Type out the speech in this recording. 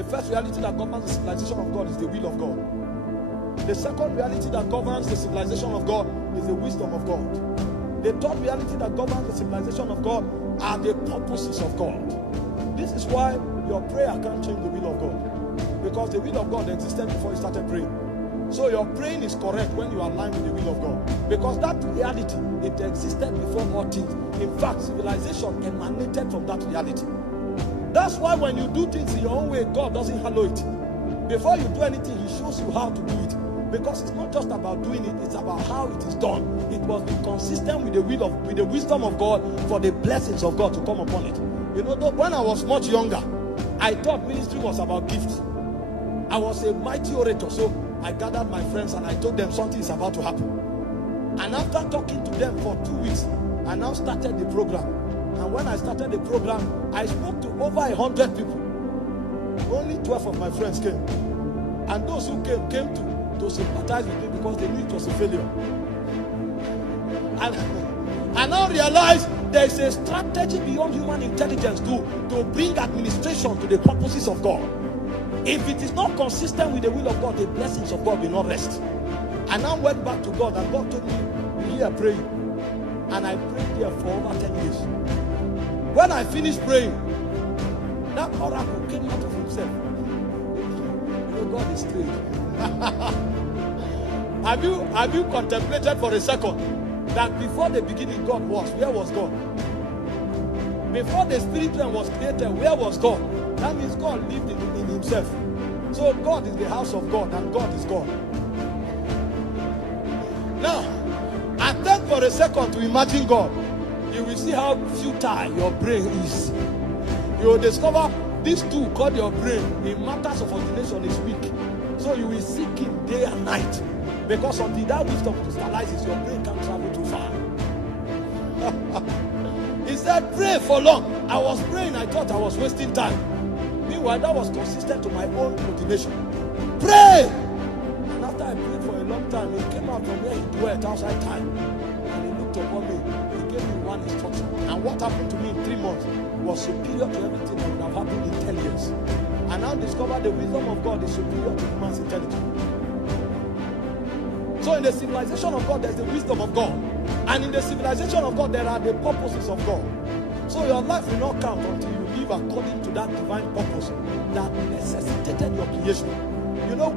The first reality that governs the civilization of God is the will of God. The second reality that governs the civilization of God is the wisdom of God. The third reality that governs the civilization of God are the purposes of God. This is why your prayer can't change the will of God. Because the will of God existed before you started praying. So your praying is correct when you align with the will of God. Because that reality, it existed before all things. In fact, civilization emanated from that reality. That's why when you do things in your own way, God doesn't hallow it. Before you do anything, He shows you how to do it. Because it's not just about doing it, it's about how it is done. It must be consistent with the wisdom of God for the blessings of God to come upon it. You know, when I was much younger, I thought ministry was about gifts. I was a mighty orator, so I gathered my friends and I told them something is about to happen. And after talking to them for 2 weeks, I now started the program. And when I started the program, I spoke to over 100 people. Only 12 of my friends came. And those who came to sympathize with me because they knew it was a failure. And I now realize there is a strategy beyond human intelligence to bring administration to the purposes of God. If it is not consistent with the will of God, the blessings of God will not rest. I now went back to God and God told me, "You hear praying." And I prayed there for over 10 years. When I finished praying, that oracle came out of himself. You know, God is strange. Have you contemplated for a second that before the beginning God was? Where was God? Before the spirit realm was created, where was God? That means God lived in himself. So God is the house of God and God is God. Now, attempt for a second to imagine God. You will see how futile your brain is. You will discover this tool called your brain in matters of ordination is weak. So you will seek Him day and night. Because until that wisdom crystallizes, your brain can't travel too far. He said, pray for long. I was praying, I thought I was wasting time. Meanwhile, that was consistent to my own motivation. Pray! And after I prayed for a long time, He came out from where He dwelt outside time. And He looked upon me. He gave me one instruction. And what happened to me in 3 months was superior to everything that would have happened in 10 years. I now discovered the wisdom of God is superior to human's intelligence. So in the civilization of God, there's the wisdom of God. And in the civilization of God, there are the purposes of God. So your life will not count until you live according to that divine purpose that necessitated your creation. You know,